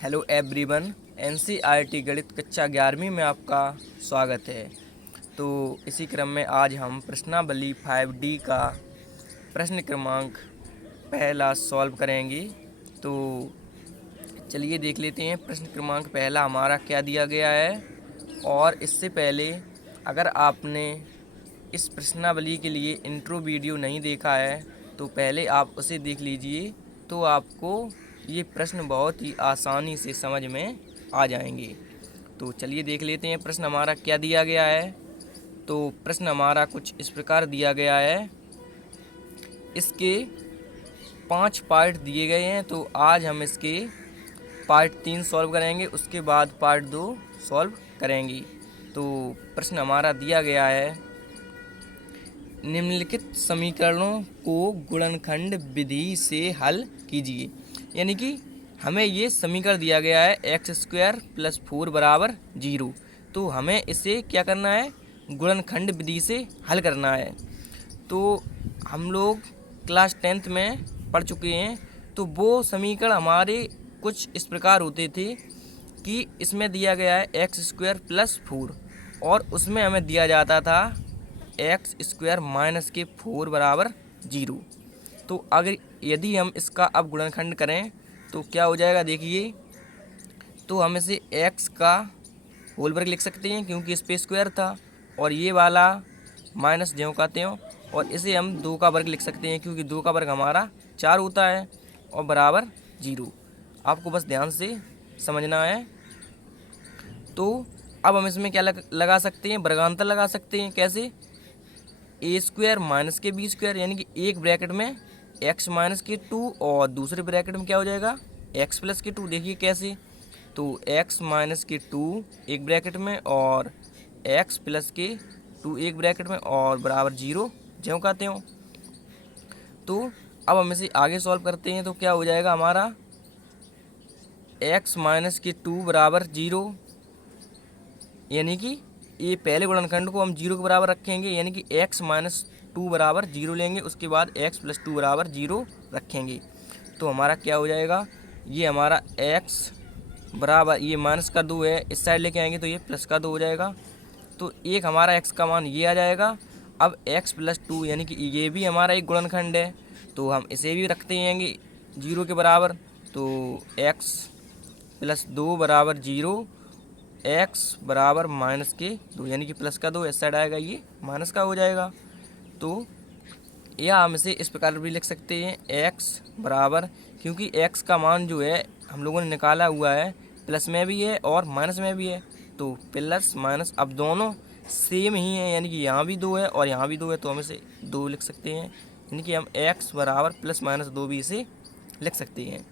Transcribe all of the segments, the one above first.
Hello everyone. NCERT गणित कक्षा 11वीं में आपका स्वागत है। तो इसी क्रम में आज हम प्रश्नावली 5D का प्रश्न क्रमांक पहला सॉल्व करेंगे। तो चलिए देख लेते हैं प्रश्न क्रमांक पहला हमारा क्या दिया गया है। और इससे पहले अगर आपने इस प्रश्नावली के लिए इंट्रो वीडियो नहीं देखा है तो पहले आप उसे देख लीजिए, तो आपको ये प्रश्न बहुत ही आसानी से समझ में आ जाएंगे। तो चलिए देख लेते हैं प्रश्न हमारा क्या दिया गया है। तो प्रश्न हमारा कुछ इस प्रकार दिया गया है। इसके 5 पार्ट दिए गए हैं, तो आज हम इसके पार्ट 3 सॉल्व करेंगे, उसके बाद पार्ट 2 सॉल्व करेंगे। तो प्रश्न हमारा दिया गया है, निम्नलिखित समीकरणों को गुणनखंड विधि से हल कीजिए। यानी कि हमें ये समीकरण दिया गया है x² + 4 = 0। तो हमें इसे क्या करना है, गुणनखंड विधि से हल करना है। तो हम लोग क्लास 10th में पढ़ चुके हैं। तो वो समीकरण हमारे कुछ इस प्रकार होते थे कि इसमें दिया गया है x² + 4 और उसमें हमें दिया जाता था x² - 4 = 0। तो अगर यदि हम इसका अब गुणनखंड करें तो क्या हो जाएगा, देखिए। तो हम इसे x का होल वर्ग लिख सकते हैं क्योंकि इस पे स्क्वायर था, और ये वाला माइनस ज्यों का त्यों, और इसे हम 2 का वर्ग लिख सकते हैं क्योंकि 2 का वर्ग हमारा 4 होता है, और बराबर 0। आपको बस ध्यान से समझना है। तो अब हम इसमें क्या लगा सकते हैं, वर्गांतर लगा सकते हैं। कैसे, a² - b², यानी कि एक ब्रैकेट में x - 2 और दूसरे ब्रैकेट में क्या हो जाएगा x + 2। देखिए कैसे, तो x - 2 एक ब्रैकेट में और x + 2 एक ब्रैकेट में और बराबर 0 ज्यों का त्यों। तो अब हम इसे आगे सॉल्व करते हैं तो क्या हो जाएगा हमारा x - 2 = 0, यानी कि ये पहले गुणनखंड को हम 0 के बराबर रखेंगे, यानी कि x - 2 = 0 लेंगे, उसके बाद x + 2 = 0 रखेंगे। तो हमारा क्या हो जाएगा, ये हमारा x बराबर, ये -2 है, इस साइड लेके आएंगे तो ये +2 हो जाएगा। तो एक हमारा x का मान ये आ जाएगा। अब x + 2 यानी कि ये भी हमारा एक गुणनखंड है, तो हम इसे भी रखते हैं 0 के बराबर। तो x + 2 = 0, x बराबर -2 यानी कि +2 इस साइड आएगा, ये माइनस का हो जाएगा। तो या हम इसे इस प्रकार भी लिख सकते हैं, x बराबर, क्योंकि x का मान जो है हम लोगों ने निकाला हुआ है प्लस में भी है और माइनस में भी है। तो प्लस माइनस अब दोनों सेम ही हैं, यानी कि यहाँ भी 2 है और यहाँ भी 2 है, तो हम इसे 2 लिख सकते हैं, यानी कि हम x बराबर +-2 भी इसे लिख सकते हैं।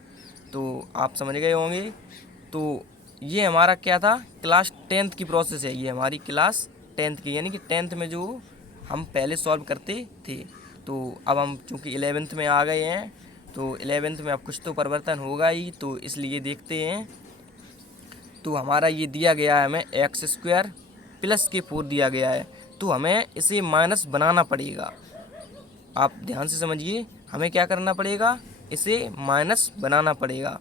तो आप समझ गए होंगे। तो ये हमारा क्या था, क्लास 10th की प्रोसेस है, ये हमारी क्लास 10th की, यानी कि 10th में जो हम पहले सॉल्व करते थे। तो अब हम चूँकि 11th में आ गए हैं, तो 11th में अब कुछ तो परिवर्तन होगा ही, तो इसलिए देखते हैं। तो हमारा ये दिया गया है, हमें x² + 4 दिया गया है, तो हमें इसे माइनस बनाना पड़ेगा। आप ध्यान से समझिए, हमें क्या करना पड़ेगा, इसे माइनस बनाना पड़ेगा।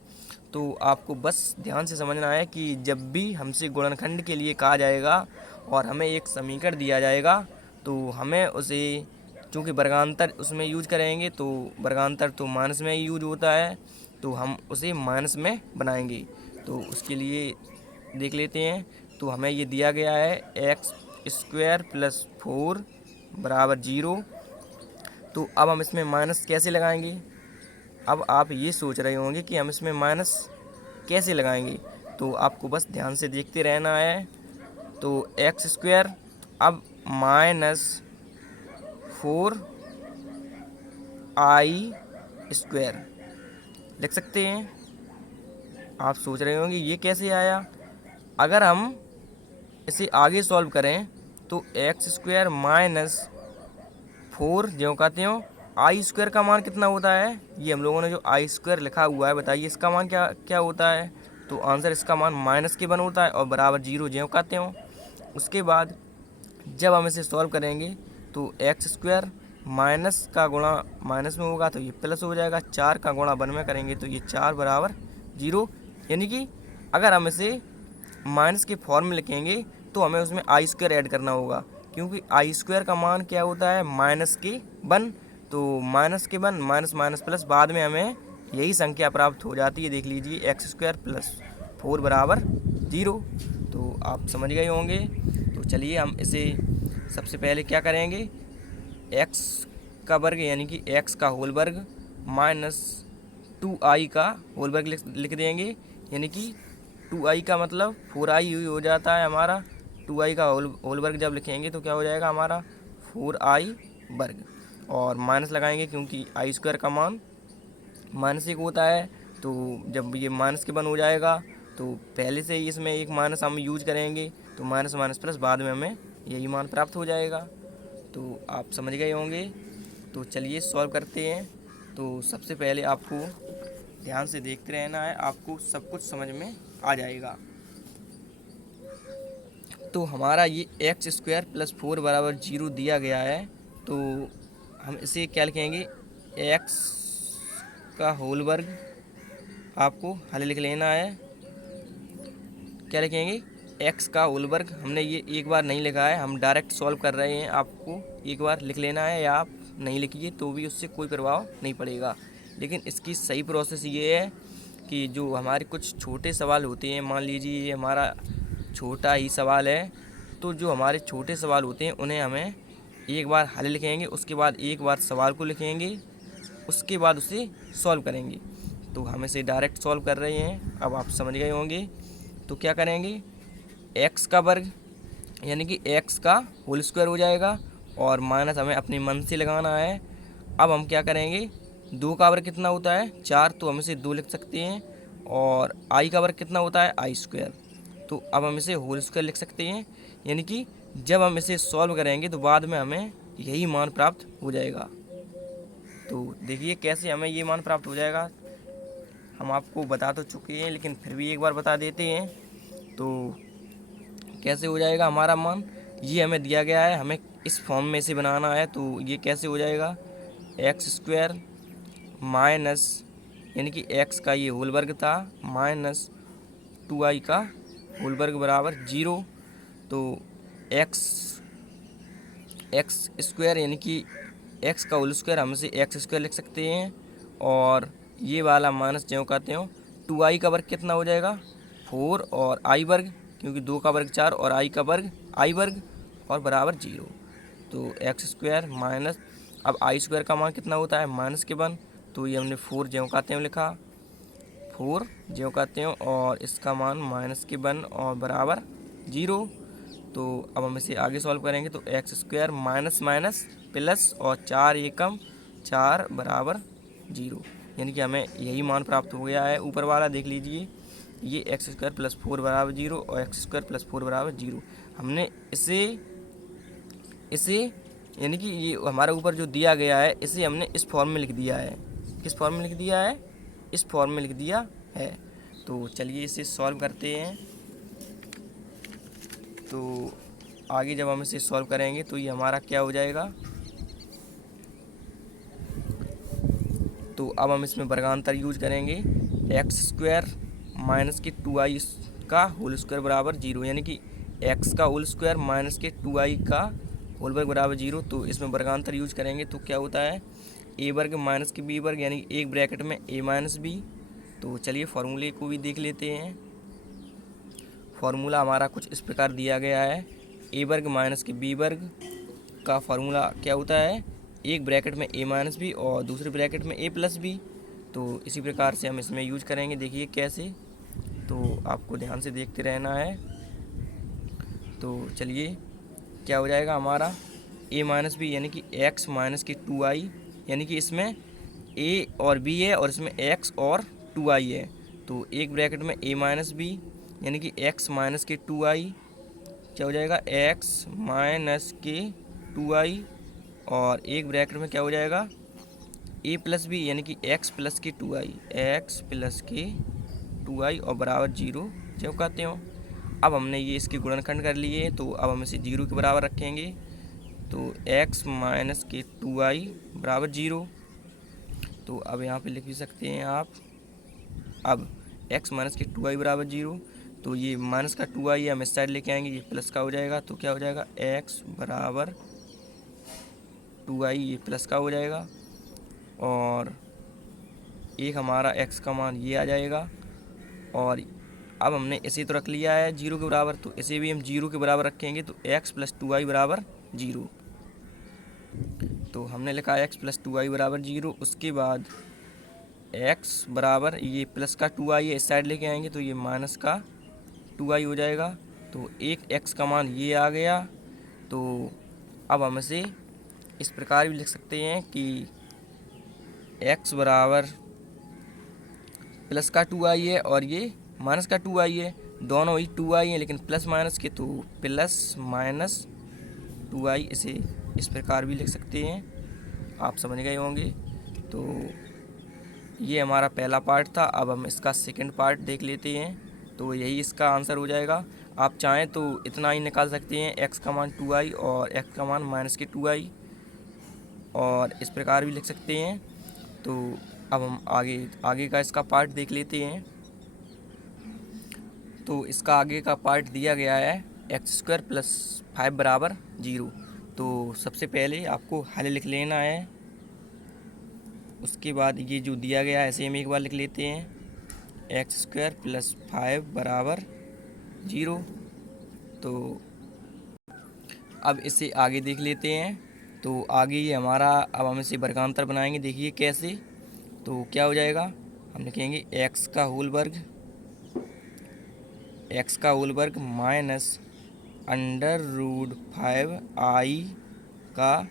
तो आपको बस ध्यान से समझना है कि जब भी हमसे गुणनखंड के लिए कहा जाएगा और हमें एक समीकरण दिया जाएगा, तो हमें उसे, चूँकि वर्गांतर उसमें यूज करेंगे, तो वर्गांतर तो माइनस में ही यूज होता है, तो हम उसे माइनस में बनाएंगे। तो उसके लिए देख लेते हैं। तो हमें ये दिया गया है x² + 4 = 0। तो अब हम इसमें माइनस कैसे लगाएंगे। अब आप ये सोच रहे होंगे कि हम इसमें माइनस कैसे लगाएंगे, तो आपको बस ध्यान से देखते रहना है। तो x² अब -4i² लिख सकते हैं। आप सोच रहे होंगे ये कैसे आया। अगर हम इसे आगे सॉल्व करें तो x² - 4 ज्यों का त्यों, i² का मान कितना होता है, ये हम लोगों ने जो i² लिखा हुआ है, बताइए इसका मान क्या क्या होता है। तो आंसर इसका मान -1 होता है और बराबर 0 ज्यों का त्यों। उसके बाद जब हम इसे सॉल्व करेंगे तो x² माइनस का गुणा माइनस में होगा तो ये प्लस हो जाएगा, 4 का गुणा 1 में करेंगे तो ये 4 = 0 यानी कि अगर हम इसे माइनस के फॉर्म में लिखेंगे तो हमें उसमें आई स्क्वायर ऐड करना होगा, क्योंकि आई स्क्वायर का मान क्या होता है, माइनस के 1। तो माइनस के 1 माइनस माइनस प्लस, बाद में हमें यही संख्या प्राप्त हो जाती है। देख लीजिए एक्स स्क्वायर प्लस 4 बराबर 0। तो आप समझ गए होंगे। तो चलिए हम इसे सबसे पहले क्या करेंगे, एक्स का वर्ग यानी कि एक्स का होल वर्ग माइनस 2i का होल वर्ग लिख देंगे। यानी कि 2i का मतलब 4i हो जाता है हमारा। 2i का होल वर्ग जब लिखेंगे तो क्या हो जाएगा हमारा 4i वर्ग, और माइनस लगाएंगे क्योंकि आई स्क्वायर का मान माइनस 1 होता है। तो जब ये माइनस के 1 हो जाएगा तो पहले से ही इसमें एक माइनस हम यूज करेंगे, तो माइनस माइनस प्लस, बाद में हमें यही मान प्राप्त हो जाएगा। तो आप समझ गए होंगे। तो चलिए सॉल्व करते हैं। तो सबसे पहले आपको ध्यान से देखते रहना है, आपको सब कुछ समझ में आ जाएगा। तो हमारा ये एक्स स्क्वायर प्लस 4 बराबर 0 दिया गया है। तो हम इसे क्या लिखेंगे, एक्स का होल वर्ग आपको हल लिख लेना है। क्या लिखेंगे, एक्स का होल वर्ग। हमने ये एक बार नहीं लिखा है, हम डायरेक्ट सॉल्व कर रहे हैं, आपको एक बार लिख लेना है, या आप नहीं लिखिए तो भी उससे कोई प्रभाव नहीं पड़ेगा। लेकिन इसकी सही प्रोसेस ये है कि जो हमारे कुछ छोटे सवाल होते हैं, मान लीजिए ये हमारा छोटा ही सवाल है, तो जो हमारे छोटे सवाल होते हैं उन्हें हमें एक बार हल लिखेंगे, उसके बाद एक बार सवाल को लिखेंगे, उसके बाद उसे सॉल्व करेंगे। तो हम इसे डायरेक्ट सॉल्व कर रहे हैं, अब आप समझ गए होंगे। तो क्या करेंगे, एक्स का वर्ग यानी कि एक्स का होल स्क्वायर हो जाएगा, और माइनस हमें अपने मन से लगाना है। अब हम क्या करेंगे, 2 का वर्ग कितना होता है 4, तो हम इसे 2 लिख सकते हैं, और आई का वर्ग कितना होता है आई स्क्वायर, तो अब हम इसे होल स्क्वायर लिख सकते हैं। यानी कि जब हम इसे सॉल्व करेंगे तो बाद में हमें यही मान प्राप्त हो जाएगा। तो देखिए कैसे हमें ये मान प्राप्त हो जाएगा, हम आपको बता तो चुके हैं लेकिन फिर भी एक बार बता देते हैं। तो कैसे हो जाएगा हमारा मान, ये हमें दिया गया है, हमें इस फॉर्म में से बनाना है। तो ये कैसे हो जाएगा, एक्स स्क्वायर माइनस यानी कि एक्स का ये होल वर्ग था माइनस 2i का होल वर्ग बराबर 0। तो एक्स स्क्वायर यानी कि एक्स का होल स्क्वायर हम इसे एक्स स्क्वायर लिख सकते हैं, और ये वाला माइनस जो कहते हो 2i का वर्ग कितना हो जाएगा 4, और आई वर्ग क्योंकि 2 का वर्ग 4 और आई का वर्ग आई वर्ग, और बराबर 0। तो एक्स स्क्वायर माइनस, अब आई स्क्वायर का मान कितना होता है माइनस के 1, तो ये हमने 4 जो कहते हो लिखा, 4 जो कहते हो, और इसका मान माइनस के 1 और बराबर 0। तो अब हम इसे आगे सॉल्व करेंगे। तो x square minus minus plus, और 4 एकम 4 बराबर 0, यानी कि हमें यही मान प्राप्त हो गया है। ऊपर वाला देख लीजिए, ये एक्स स्क्वायर प्लस 4 बराबर 0 और एक्स स्क्वायर प्लस 4 बराबर 0, हमने इसे यानी कि ये हमारे ऊपर जो दिया गया है इसे हमने इस फॉर्म में लिख दिया है। किस फॉर्म में लिख दिया है, इस फॉर्म में लिख दिया है। तो चलिए इसे सॉल्व करते हैं। तो आगे जब हम इसे सॉल्व करेंगे तो ये हमारा क्या हो जाएगा, तो अब हम इसमें वर्गांतर यूज करेंगे। एक्स स्क्वायर माइनस के 2i का होल स्क्वायर बराबर 0, यानी कि एक्स का होल स्क्वायर माइनस के 2i का होल वर्ग बराबर 0। तो इसमें वर्गांतर यूज करेंगे तो क्या होता है, ए वर्ग माइनस के बी वर्ग, यानी एक ब्रैकेट में ए माइनस बी। तो चलिए फार्मूले को भी देख लेते हैं। फार्मूला हमारा कुछ इस प्रकार दिया गया है, ए वर्ग माइनस के बी वर्ग का फार्मूला क्या होता है, एक ब्रैकेट में ए माइनस बी और दूसरे ब्रैकेट में ए प्लस बी। तो इसी प्रकार से हम इसमें यूज करेंगे, देखिए कैसे। तो आपको ध्यान से देखते रहना है। तो चलिए क्या हो जाएगा हमारा, ए माइनस बी यानी कि एक्स माइनस के 2i, यानी कि इसमें ए और बी है और इसमें एक्स और 2i है। तो एक ब्रैकेट में ए माइनस बी यानी कि एक्स माइनस के 2i, क्या हो जाएगा एक्स माइनस के 2i, और एक ब्रैकेट में क्या हो जाएगा ए प्लस बी यानी कि एक्स प्लस के 2i, एक्स प्लस के 2i और बराबर 0 जो कहते हो। अब हमने ये इसके गुणनखंड कर लिए, तो अब हम इसे 0 के बराबर रखेंगे। तो x माइनस के 2i बराबर 0। तो अब यहाँ पे लिख भी सकते हैं आप। अब एक्स माइनस के 2i बराबर 0। तो ये माइनस का 2i हम इस साइड लेके आएंगे, ये प्लस का हो जाएगा। तो क्या हो जाएगा, एक्स बराबर 2i, ये प्लस का हो जाएगा। और एक हमारा एक्स का मान ये आ जाएगा। और अब हमने इसे तो रख लिया है 0 के बराबर, तो इसे भी हम 0 के बराबर रखेंगे। तो एक्स प्लस 2i बराबर 0। तो हमने लिखा है एक्स प्लस 2i बराबर 0। उसके बाद एक्स बराबर ये प्लस का 2i है, इस साइड लेके आएंगे तो ये माइनस का 2i हो जाएगा। तो एक एक्स का मान ये आ गया। तो अब हम इसे इस प्रकार भी लिख सकते हैं कि एक्स बराबर प्लस का 2i है और ये माइनस का 2i है, दोनों ही 2i हैं लेकिन प्लस माइनस के, तो प्लस माइनस 2i, इसे इस प्रकार भी लिख सकते हैं। आप समझ गए होंगे। तो ये हमारा पहला पार्ट था। अब हम इसका सेकंड पार्ट देख लेते हैं। तो यही इसका आंसर हो जाएगा। आप चाहें तो इतना ही निकाल सकते हैं, एक्स का मान 2i और एक्स का मान माइनस के 2i, और इस प्रकार भी लिख सकते हैं। तो अब हम आगे का इसका पार्ट देख लेते हैं। तो इसका आगे का पार्ट दिया गया है एक्स स्क्वायर प्लस 5 बराबर 0। तो सबसे पहले आपको हल लिख लेना है। उसके बाद ये जो दिया गया है इसे हम एक बार लिख लेते हैं, एक्स स्क्वायर प्लस 5 बराबर 0। तो अब इसे आगे देख लेते हैं। तो आगे ये हमारा, अब हम इसे वर्गांतर बनाएंगे, देखिए कैसे। तो क्या हो जाएगा, हम लिखेंगे एक्स का होल वर्ग माइनस अंडर रूट 5i का,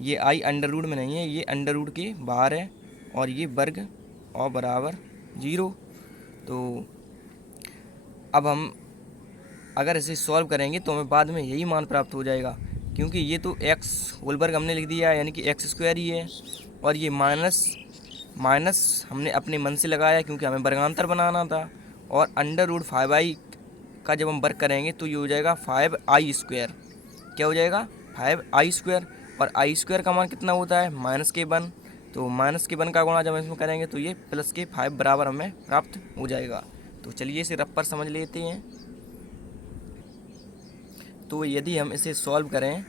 ये आई अंडर रूट में नहीं है, ये अंडर रूट के बाहर है, और ये वर्ग और बराबर 0। तो अब हम अगर इसे सॉल्व करेंगे तो हमें बाद में यही मान प्राप्त हो जाएगा, क्योंकि ये तो एक्स होल वर्ग हमने लिख दिया है, यानी कि एक्स स्क्वायर ही है। और ये माइनस हमने अपने मन से लगाया क्योंकि हमें वर्गांतर बनाना था। और अंडर रूट 5i का जब हम वर्ग करेंगे तो ये हो जाएगा 5i स्क्वायर। क्या हो जाएगा, 5i स्क्वायर। और आई स्क्वायर का मान कितना होता है, -1। तो -1 का गुणा जब इसमें करेंगे तो ये प्लस के 5 बराबर हमें प्राप्त हो जाएगा। तो चलिए इसे रफ पर समझ लेते हैं। तो यदि हम इसे सॉल्व करें,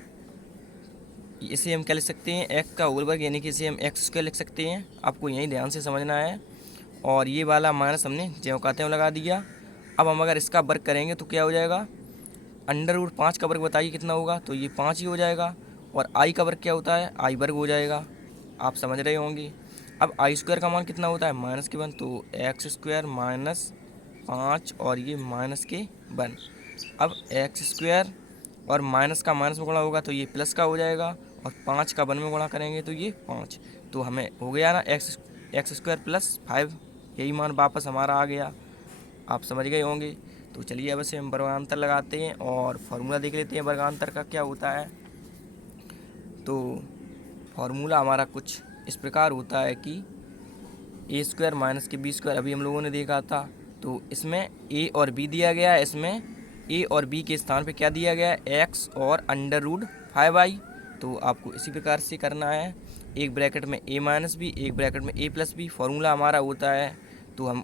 इसे हम क्या लिख सकते हैं, एक्स का होल वर्ग, यानी कि इसे हम एक्स स्क्वायर लिख सकते हैं। आपको यही ध्यान से समझना है। और ये वाला माइनस हमने ज्यों का त्यों लगा दिया। अब हम अगर इसका वर्ग करेंगे तो क्या हो जाएगा, अंडर रूट 5 का वर्ग बताइए कितना होगा, तो ये 5 ही हो जाएगा। और आई का वर्ग क्या होता है, आई वर्ग हो जाएगा। आप समझ रहे होंगे। अब आई स्क्वायर का मान कितना होता है, -1। तो एक्स स्क्वायर माइनस 5 और ये -1। अब एक्स स्क्वायर और माइनस का माइनस में गुणा होगा तो ये प्लस का हो जाएगा, और 5 का 1 में गुणा करेंगे तो ये 5। तो हमें हो गया ना एक्स स्क्वायर प्लस 5, यही मान वापस हमारा आ गया। आप समझ गए होंगे। तो चलिए अब इसे हम वर्गांतर लगाते हैं और फार्मूला देख लेते हैं वर्गांतर का क्या होता है। तो फार्मूला हमारा कुछ इस प्रकार होता है कि ए स्क्वायर माइनस के बी स्क्वायर, अभी हम लोगों ने देखा था। तो इसमें ए और बी दिया गया है, इसमें ए और बी के स्थान पे क्या दिया गया है, एक्स और अंडर रूट 5i। तो आपको इसी प्रकार से करना है, एक ब्रैकेट में ए माइनस बी, एक ब्रैकेट में ए प्लस बी। फार्मूला हमारा होता है, तो हम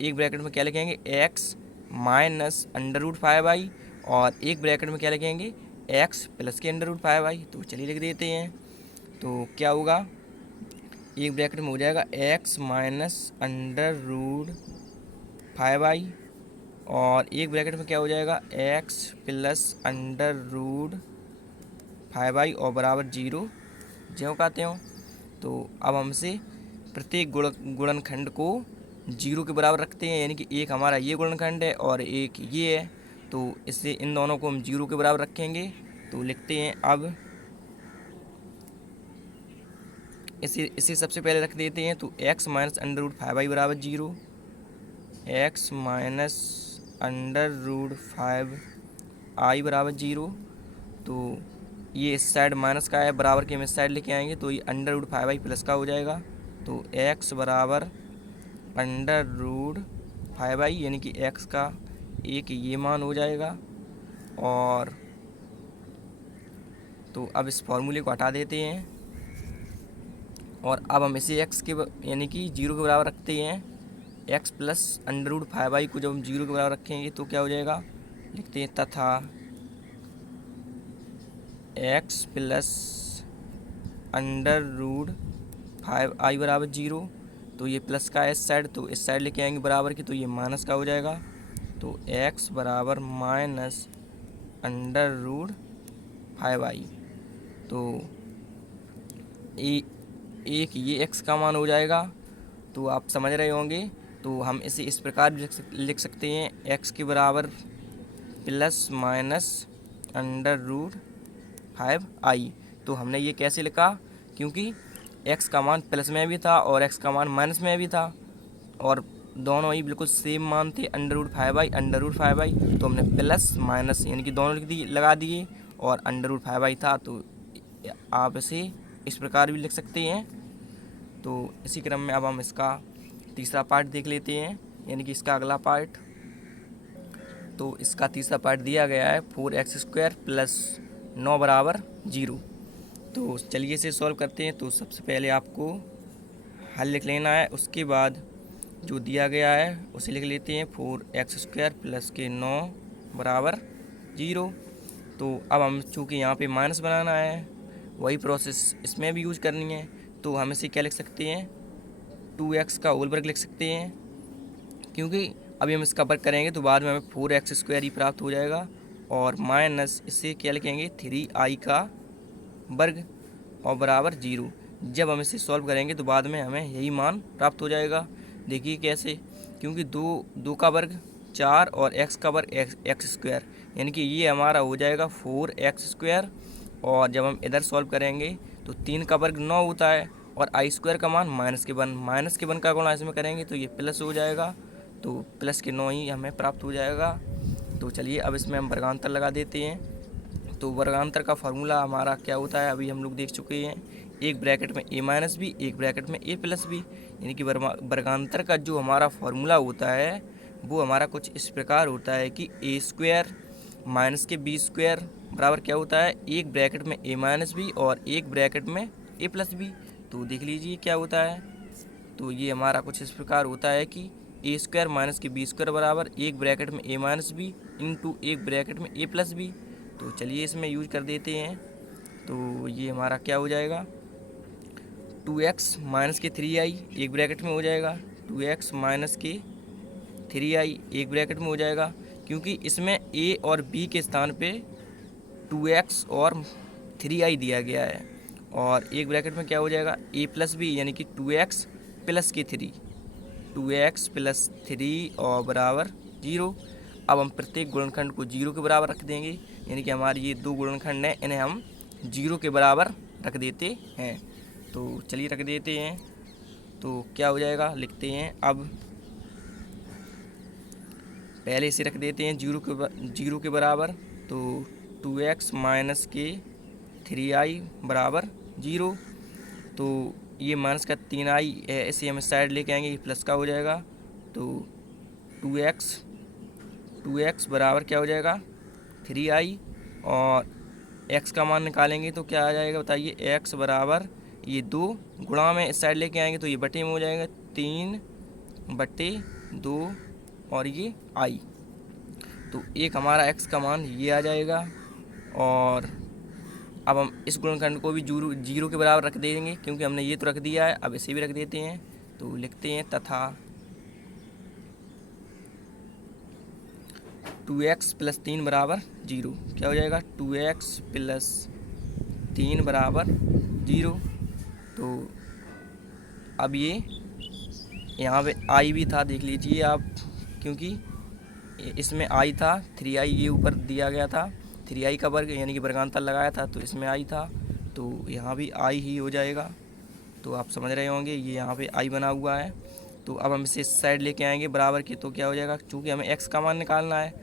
एक ब्रैकेट में क्या लिखेंगे, x minus under root 5i, और एक ब्रैकेट में क्या लिखेंगे, एक्स प्लस के अंडर रूट 5i। तो चलिए लिख देते हैं। तो क्या होगा, एक ब्रैकेट में हो जाएगा x minus under root 5i, और एक ब्रैकेट में क्या हो जाएगा, x plus under root 5i और बराबर 0, ज्यों का त्यों। तो अब हमसे प्रत्येक गुणनखंड को 0 के बराबर रखते हैं, यानी कि एक हमारा ये गुणनखंड है और एक ये है। तो इससे इन दोनों को हम 0 के बराबर रखेंगे। तो लिखते हैं, अब इसे सबसे पहले रख देते हैं। तो x minus under root 5i बराबर 0, x minus under root 5i बराबर 0। तो ये इस साइड माइनस का है, बराबर के हम इस साइड लेके आएंगे तो ये अंडर रूट 5i प्लस का हो जाएगा। तो एक्स बराबर अंडर रूट 5i, यानी कि एक्स का एक ये मान हो जाएगा। और तो अब इस फॉर्मूले को हटा देते हैं, और अब हम इसे एक्स के यानी कि 0 के बराबर रखते हैं। X plus under root 5i को जब हम 0 के बराबर रखेंगे तो क्या हो जाएगा, लिखते हैं तथा x plus under root 5i बराबर 0। तो ये प्लस का इस साइड, तो इस साइड लेके आएंगे बराबर की, तो ये माइनस का हो जाएगा। तो x बराबर माइनस अंडर रूट 5i। तो एक ये x का मान हो जाएगा, तो आप समझ रहे होंगे। तो हम इसे इस प्रकार भी लिख सकते हैं, x के बराबर plus minus under root 5i। तो हमने ये कैसे लिखा, क्योंकि x का मान प्लस में भी था और x का मान माइनस में भी था, और दोनों ही बिल्कुल सेम मान थे, अंडर रूट 5i। तो हमने प्लस माइनस यानी कि दोनों लगा दिए, और अंडर रूट 5i था, तो आप इसे इस प्रकार भी लिख सकते हैं। तो इसी क्रम में अब हम इसका तीसरा पार्ट देख लेते हैं, यानी कि इसका अगला पार्ट। तो इसका तीसरा पार्ट दिया गया है 4x² प्लस 9 बराबर 0। तो चलिए इसे सॉल्व करते हैं। तो सबसे पहले आपको हल लिख लेना है, उसके बाद जो दिया गया है उसे लिख लेते हैं, 4x² प्लस के 9 बराबर 0। तो अब हम चूँकि यहाँ पे माइनस बनाना है, वही प्रोसेस इसमें भी यूज करनी है। तो हम इसे क्या लिख सकते हैं, 2x का होल वर्ग लिख सकते हैं, क्योंकि अभी हम इसका वर्ग करेंगे तो बाद में हमें 4x² ही प्राप्त हो जाएगा, और माइनस इसे क्या लिखेंगे 3i का वर्ग और बराबर 0। जब हम इसे सॉल्व करेंगे तो बाद में हमें यही मान प्राप्त हो जाएगा। देखिए कैसे, क्योंकि दो का वर्ग 4 और x का वर्ग x², यानी कि ये हमारा हो जाएगा 4x²। और जब हम इधर सॉल्व करेंगे तो 3 का वर्ग 9 होता है, और i² का मान माइनस के 1 का गुणा इसमें करेंगे तो ये प्लस हो जाएगा। तो प्लस के 9 ही हमें प्राप्त हो जाएगा। तो चलिए अब इसमें हम वर्गांतर लगा देते हैं। तो वर्गांतर का फार्मूला हमारा क्या होता है, अभी हम लोग देख चुके हैं, एक ब्रैकेट में a- b, एक ब्रैकेट में a+b। यानी कि वर्गांतर का जो हमारा फार्मूला होता है वो हमारा कुछ इस प्रकार होता है कि a² माइनस के b² बराबर क्या होता है, एक ब्रैकेट में a- b और एक ब्रैकेट में a+b। तो देख लीजिए क्या होता है। तो ये हमारा कुछ इस प्रकार होता है कि a² माइनस के b² बराबर एक ब्रैकेट में a- b इंटू एक ब्रैकेट में a+b। तो चलिए इसमें यूज कर देते हैं। तो ये हमारा क्या हो जाएगा, 2x माइनस के 3i एक ब्रैकेट में हो जाएगा, 2x माइनस के 3i एक ब्रैकेट में हो जाएगा, क्योंकि इसमें a और b के स्थान पे 2x और 3i दिया गया है। और एक ब्रैकेट में क्या हो जाएगा a+b, यानी कि 2x प्लस के 3, 2x प्लस 3 और बराबर 0। अब हम प्रत्येक गुणनखंड को 0 के बराबर रख देंगे, यानी कि हमारे ये दो गुणनखंड हैं, इन्हें हम 0 के बराबर रख देते हैं। तो चलिए रख देते हैं। तो क्या हो जाएगा, लिखते हैं। अब पहले इसे रख देते हैं 0 के बराबर। तो 2x माइनस के 3i बराबर 0। तो ये माइनस का 3i है, इसे हम साइड लेके आएंगे, ये प्लस का हो जाएगा। तो 2x बराबर क्या हो जाएगा 3i, और x का मान निकालेंगे तो क्या आ जाएगा बताइए, x बराबर ये 2 गुणा में इस साइड लेके आएंगे तो ये बटे में हो जाएगा 3/2 और ये i। तो एक हमारा x का मान ये आ जाएगा। और अब हम इस गुणनखंड को भी 0 के बराबर रख देंगे, क्योंकि हमने ये तो रख दिया है, अब इसे भी रख देते हैं। तो लिखते हैं तथा 2x प्लस 3 बराबर 0। क्या हो जाएगा 2x प्लस 3 बराबर 0। तो अब ये यहाँ पे i भी था, देख लीजिए आप, क्योंकि इसमें i था, 3i ये ऊपर दिया गया था, 3i का वर्ग यानी कि वर्गांतर लगाया था, तो इसमें i था, तो यहाँ भी i ही हो जाएगा। तो आप समझ रहे होंगे, ये यहाँ पे i बना हुआ है। तो अब हम इसे इस साइड लेके आएंगे बराबर की, तो क्या हो जाएगा, चूँकि हमें x का मान निकालना है,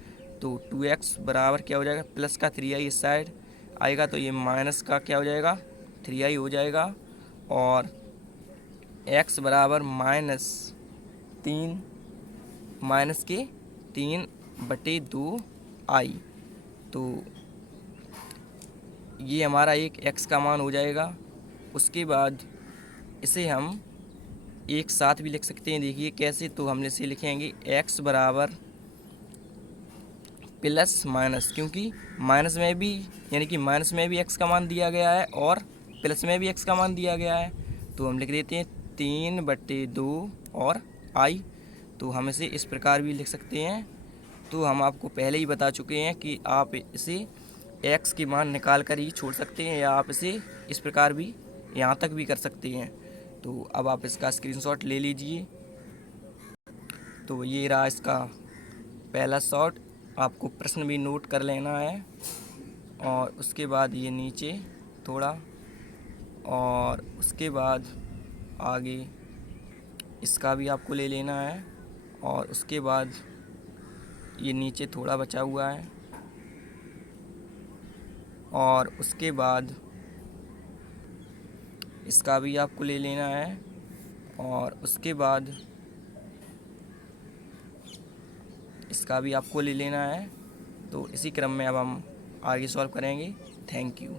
तो 2x बराबर क्या हो जाएगा, प्लस का 3i इस साइड आएगा, तो ये माइनस का क्या हो जाएगा 3i हो जाएगा। और x बराबर माइनस के 3/2i। तो ये हमारा एक x का मान हो जाएगा। उसके बाद इसे हम एक साथ भी लिख सकते हैं। देखिए कैसे, तो हम इसे लिखेंगे x बराबर प्लस माइनस, क्योंकि माइनस में भी यानी कि माइनस में भी x का मान दिया गया है और प्लस में भी x का मान दिया गया है। तो हम लिख देते हैं 3/2 और i। तो हम इसे इस प्रकार भी लिख सकते हैं। तो हम आपको पहले ही बता चुके हैं कि आप इसे x के मान निकाल कर ही छोड़ सकते हैं, या आप इसे इस प्रकार भी यहाँ तक भी कर सकते हैं। तो अब आप इसका स्क्रीनशॉट ले लीजिए। तो ये रहा इसका पहला शॉट। आपको प्रश्न भी नोट कर लेना है, और उसके बाद ये नीचे थोड़ा, और उसके बाद आगे इसका भी आपको ले लेना है, और उसके बाद ये नीचे थोड़ा बचा हुआ है, और उसके बाद इसका भी आपको ले लेना है, और उसके बाद इसका भी आपको ले लेना है। तो इसी क्रम में अब हम आगे सॉल्व करेंगे। Thank you.